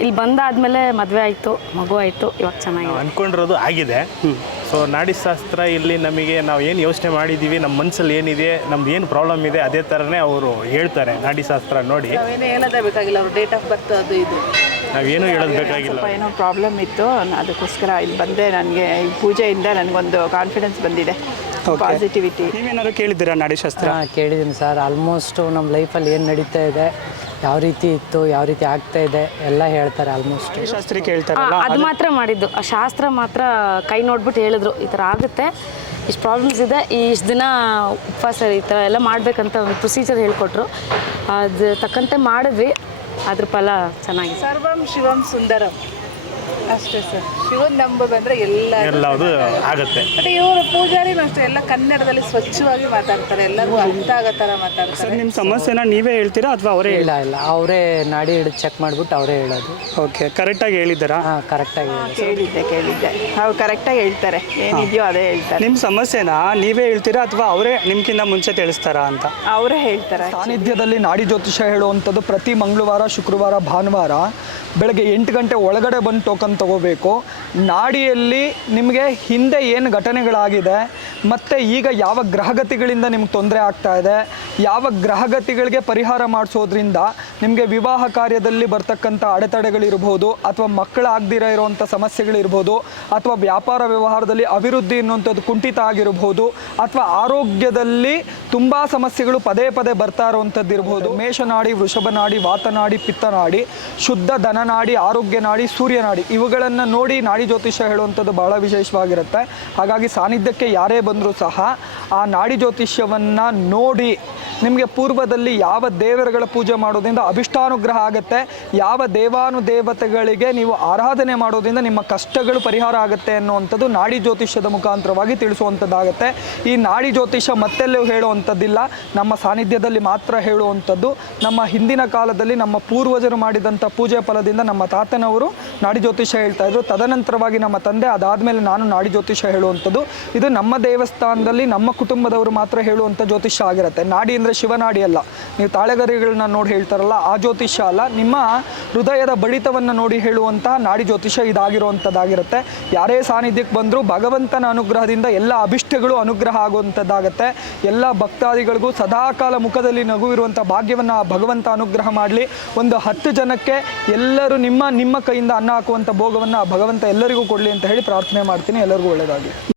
ಇಲ್ಲಿ ಬಂದಾದ್ಮೇಲೆ ಮದುವೆ ಆಯಿತು, ಮಗು ಆಯಿತು, ಇವಾಗ ಚೆನ್ನಾಗಿದೆ. ಅಂದ್ಕೊಂಡಿರೋದು ಆಗಿದೆ. ಸೊ ನಾಡಿಶಾಸ್ತ್ರ ಇಲ್ಲಿ ನಮಗೆ ನಾವು ಏನು ಯೋಚನೆ ಮಾಡಿದ್ದೀವಿ, ನಮ್ಮ ಮನಸ್ಸಲ್ಲಿ ಏನಿದೆ, ನಮ್ದು ಏನು ಪ್ರಾಬ್ಲಮ್ ಇದೆ, ಅದೇ ಥರನೇ ಅವರು ಹೇಳ್ತಾರೆ ನಾಡಿಶಾಸ್ತ್ರ ನೋಡಿ. ನಾವೇನು ಹೇಳೋದೇ ಬೇಕಾಗಿಲ್ಲ, ಅವ್ರ ಡೇಟ್ ಆಫ್ ಬರ್ತ್ ಅದು ಇದು ನಾವೇನು ಹೇಳೋದು ಬೇಕಾಗಿಲ್ಲ. ಸ್ವಲ್ಪ ಏನೋ ಪ್ರಾಬ್ಲಮ್ ಇತ್ತು, ಅದಕ್ಕೋಸ್ಕರ ಇಲ್ಲಿ ಬಂದೆ. ನನಗೆ ಈ ಪೂಜೆಯಿಂದ ನನಗೊಂದು ಕಾನ್ಫಿಡೆನ್ಸ್ ಬಂದಿದೆ, ಪಾಸಿಟಿವಿಟಿ. ನೀವೇನಾದ್ರು ಕೇಳಿದ್ದೀರಾ ನಾಡಿಶಾಸ್ತ್ರ? ಕೇಳಿದ್ದೀನಿ ಸರ್. ಆಲ್ಮೋಸ್ಟ್ ನಮ್ಮ ಲೈಫಲ್ಲಿ ಏನು ನಡೀತಾ ಇದೆ, ಯಾವ ರೀತಿ ಇತ್ತು, ಯಾವ ರೀತಿ ಆಗ್ತಾ ಇದೆ ಎಲ್ಲ ಹೇಳ್ತಾರೆ ಆಲ್ಮೋಸ್ಟ್. ಶಾಸ್ತ್ರಿ ಕೇಳ್ತಾರಲ್ಲ, ಅದು ಮಾತ್ರ ಮಾಡಿದ್ದು. ಆ ಶಾಸ್ತ್ರ ಮಾತ್ರ ಕೈ ನೋಡ್ಬಿಟ್ಟು ಹೇಳಿದ್ರು ಈ ಥರ ಆಗುತ್ತೆ, ಇಷ್ಟು ಪ್ರಾಬ್ಲಮ್ಸ್ ಇದೆ, ಇಷ್ಟು ದಿನ ಉಪವಾಸ ಈ ಥರ ಎಲ್ಲ ಮಾಡಬೇಕಂತ ಒಂದು ಪ್ರೊಸೀಜರ್ ಹೇಳ್ಕೊಟ್ರು. ಅದು ತಕ್ಕಂತೆ ಮಾಡಿದ್ವಿ, ಅದ್ರ ಫಲ ಚೆನ್ನಾಗಿದೆ. ಸರ್ವಂ ಶಿವಂ ಸುಂದರಂ ಅಷ್ಟೇ ಸರ್. ಶಿವನ್ ನಂಬೋದಂದ್ರೆ ಎಲ್ಲದು ಆಗುತ್ತೆ. ಮತ್ತೆ ಇವರು ಪೂಜಾರಿನೂ ಅಷ್ಟೇ, ಎಲ್ಲ ಕನ್ನಡದಲ್ಲಿ ಸ್ವಚ್ಛವಾಗಿ ಮಾತಾಡ್ತಾರೆ, ಎಲ್ಲರಿಗೂ ಅರ್ಥ ಆಗೋ ಥರ ಮಾತಾಡ್ತಾರೆ. ಸರ್ ನಿಮ್ಮ ಸಮಸ್ಯೆನ ನೀವೇ ಹೇಳ್ತೀರಾ ಅಥವಾ ಅವರೇ? ಇಲ್ಲ ಅವರೇ ನಾಡಿ ಹಿಡಿದು ಚೆಕ್ ಮಾಡಿಬಿಟ್ಟು ಅವರೇ ಹೇಳೋದು. ಓಕೆ, ಕರೆಕ್ಟಾಗಿ ಹೇಳಿದ್ದಾರಾ? ಹಾಂ, ಕರೆಕ್ಟಾಗಿ ಕೇಳಿದ್ದೆ ಅವ್ರು ಕರೆಕ್ಟಾಗಿ ಹೇಳ್ತಾರೆ, ಏನಿದೆಯೋ ಅದೇ ಹೇಳ್ತಾರೆ. ನಿಮ್ಮ ಸಮಸ್ಯೆನ ನೀವೇ ಹೇಳ್ತೀರಾ ಅಥವಾ ಅವರೇ ನಿಮ್ಗಿಂತ ಮುಂಚೆ ತಿಳಿಸ್ತಾರಾ ಅಂತ? ಅವರೇ ಹೇಳ್ತಾರೆ. ಸಾನ್ನಿಧ್ಯದಲ್ಲಿ ನಾಡಿ ಜ್ಯೋತಿಷ್ಯ ಹೇಳುವಂಥದ್ದು ಪ್ರತಿ ಮಂಗಳವಾರ, ಶುಕ್ರವಾರ, ಭಾನುವಾರ ಬೆಳಗ್ಗೆ 8 ಗಂಟೆ ಒಳಗಡೆ ಬಂದು ಟೋಕನ್ ತಗೋಬೇಕು. ನಾಡಿಯಲ್ಲಿ ನಿಮಗೆ ಹಿಂದೆ ಏನು ಘಟನೆಗಳಾಗಿದೆ ಮತ್ತು ಈಗ ಯಾವ ಗ್ರಹಗತಿಗಳಿಂದ ನಿಮ್ಗೆ ತೊಂದರೆ ಆಗ್ತಾ ಇದೆ, ಯಾವ ಗ್ರಹಗತಿಗಳಿಗೆ ಪರಿಹಾರ ಮಾಡಿಸೋದ್ರಿಂದ ನಿಮಗೆ ವಿವಾಹ ಕಾರ್ಯದಲ್ಲಿ ಬರ್ತಕ್ಕಂಥ ಅಡೆತಡೆಗಳಿರ್ಬೋದು, ಅಥವಾ ಮಕ್ಕಳಾಗದಿರೋ ಇರುವಂಥ ಸಮಸ್ಯೆಗಳಿರ್ಬೋದು, ಅಥವಾ ವ್ಯಾಪಾರ ವ್ಯವಹಾರದಲ್ಲಿ ಅಭಿವೃದ್ಧಿ ಅನ್ನುವಂಥದ್ದು ಕುಂಠಿತ ಆಗಿರ್ಬೋದು, ಅಥವಾ ಆರೋಗ್ಯದಲ್ಲಿ ತುಂಬ ಸಮಸ್ಯೆಗಳು ಪದೇ ಪದೇ ಬರ್ತಾ ಇರುವಂಥದ್ದು ಇರ್ಬೋದು. ಮೇಷನಾಡಿ, ವೃಷಭನಾಡಿ, ವಾತನಾಡಿ, ಪಿತ್ತನಾಡಿ, ಶುದ್ಧ ಧನನಾಡಿ, ಆರೋಗ್ಯ ನಾಡಿ, ಸೂರ್ಯನಾಡಿ, ಇವುಗಳನ್ನು ನೋಡಿ ನಾಡಿ ಜ್ಯೋತಿಷ್ಯ ಹೇಳುವಂಥದ್ದು ಬಹಳ ವಿಶೇಷವಾಗಿರುತ್ತೆ. ಹಾಗಾಗಿ ಸಾನ್ನಿಧ್ಯಕ್ಕೆ ಯಾರೇ ಬಂದರೂ ಸಹ ಆ ನಾಡಿ ಜ್ಯೋತಿಷ್ಯವನ್ನು ನೋಡಿ ನಿಮಗೆ ಪೂರ್ವದಲ್ಲಿ ಯಾವ ದೇವರುಗಳ ಪೂಜೆ ಮಾಡೋದ್ರಿಂದ ಅಭಿಷ್ಟಾನುಗ್ರಹ ಆಗುತ್ತೆ, ಯಾವ ದೇವಾನುದೇವತೆಗಳಿಗೆ ನೀವು ಆರಾಧನೆ ಮಾಡೋದ್ರಿಂದ ನಿಮ್ಮ ಕಷ್ಟಗಳು ಪರಿಹಾರ ಆಗುತ್ತೆ ಅನ್ನುವಂಥದ್ದು ನಾಡಿ ಜ್ಯೋತಿಷ್ಯದ ಮುಖಾಂತರವಾಗಿ ತಿಳಿಸುವಂಥದ್ದಾಗುತ್ತೆ. ಈ ನಾಡಿ ಜ್ಯೋತಿಷ್ಯ ಮತ್ತೆಲ್ಲೂ ಹೇಳುವಂಥದ್ದಿಲ್ಲ, ನಮ್ಮ ಸಾನ್ನಿಧ್ಯದಲ್ಲಿ ಮಾತ್ರ ಹೇಳುವಂಥದ್ದು. ನಮ್ಮ ಹಿಂದಿನ ಕಾಲದಲ್ಲಿ ನಮ್ಮ ಪೂರ್ವಜರು ಮಾಡಿದಂಥ ಪೂಜೆ ಫಲದಿಂದ ನಮ್ಮ ತಾತನವರು ನಾಡಿ ಜ್ಯೋತಿಷ್ಯ ಹೇಳ್ತಾ ಇದ್ರು. ತದನಂತರವಾಗಿ ನಮ್ಮ ತಂದೆ, ಅದಾದಮೇಲೆ ನಾನು ನಾಡಿ ಜ್ಯೋತಿಷ್ಯ ಹೇಳುವಂಥದ್ದು. ಇದು ನಮ್ಮ ದೇವಸ್ಥಾನದಲ್ಲಿ ನಮ್ಮ ಕುಟುಂಬದವರು ಮಾತ್ರ ಹೇಳುವಂಥ ಜ್ಯೋತಿಷ್ಯ ಆಗಿರುತ್ತೆ. ನಾಡಿ ಅಂದರೆ ಶಿವನಾಡಿ ಅಲ್ಲ, ನೀವು ತಾಳೆಗರಿಗಳನ್ನ ನೋಡಿ ಹೇಳ್ತಾರಲ್ಲ ಆ ಜ್ಯೋತಿಷ್ಯ ಅಲ್ಲ, ನಿಮ್ಮ ಹೃದಯದ ಬಡಿತವನ್ನು ನೋಡಿ ಹೇಳುವಂತಹ ನಾಡಿ ಜ್ಯೋತಿಷ್ಯ ಇದಾಗಿರುವಂಥದ್ದಾಗಿರುತ್ತೆ. ಯಾರೇ ಸಾನ್ನಿಧ್ಯಕ್ಕೆ ಬಂದರೂ ಭಗವಂತನ ಅನುಗ್ರಹದಿಂದ ಎಲ್ಲ ಅಭಿಷ್ಟಗಳು ಅನುಗ್ರಹ ಆಗುವಂಥದ್ದಾಗತ್ತೆ. ಎಲ್ಲ ಭಕ್ತಾದಿಗಳಿಗೂ ಸದಾಕಾಲ ಮುಖದಲ್ಲಿ ನಗು ಇರುವಂಥ ಭಾಗ್ಯವನ್ನು ಭಗವಂತ ಅನುಗ್ರಹ ಮಾಡಲಿ. ಒಂದು 10 ಜನಕ್ಕೆ ಎಲ್ಲರೂ ನಿಮ್ಮ ಕೈಯಿಂದ ಅನ್ನ ಹಾಕುವಂಥ ಭೋಗವನ್ನು ಭಗವಂತ ಎಲ್ಲರಿಗೂ ಕೊಡಲಿ ಅಂತ ಹೇಳಿ ಪ್ರಾರ್ಥನೆ ಮಾಡ್ತೀನಿ. ಎಲ್ಲರಿಗೂ ಒಳ್ಳೆಯದಾಗಲಿ.